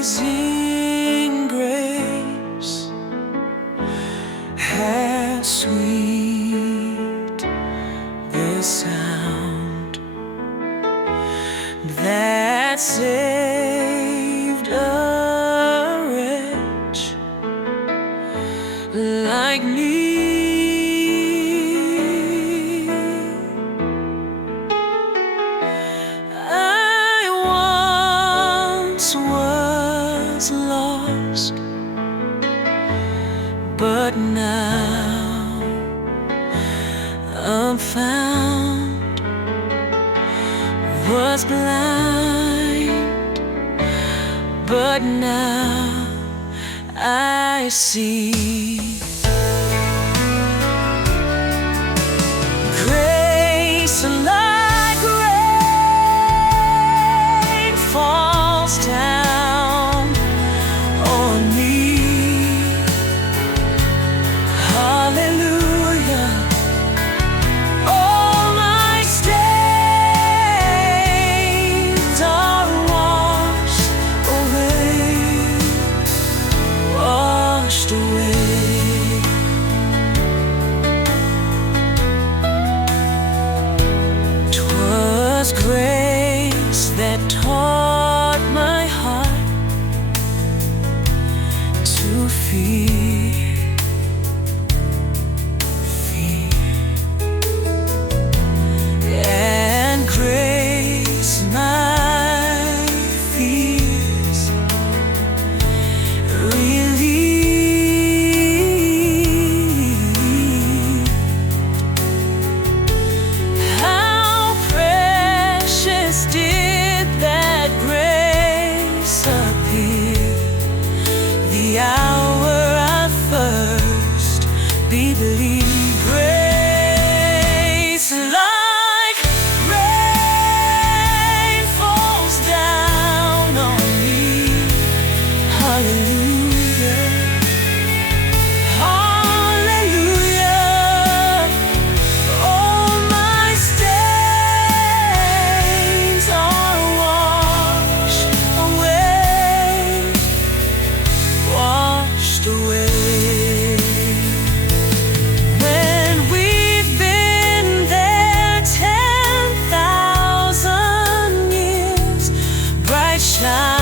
Amazing grace, how sweet the sound that saved a wretch like me. Was lost, but now I'm found. Was blind, but now I see. Grace like rain falls down on me. Hallelujah. All my stains are washed away, washed away. 'Twas grace that taught my heart to fear, and grace my fears relieved. How precious did that grace appear the hour I first believed. Grace like rain falls down on me. Hallelujah. Hallelujah. All my stains are washed away, washed away. When we've been there 10,000 years, bright shine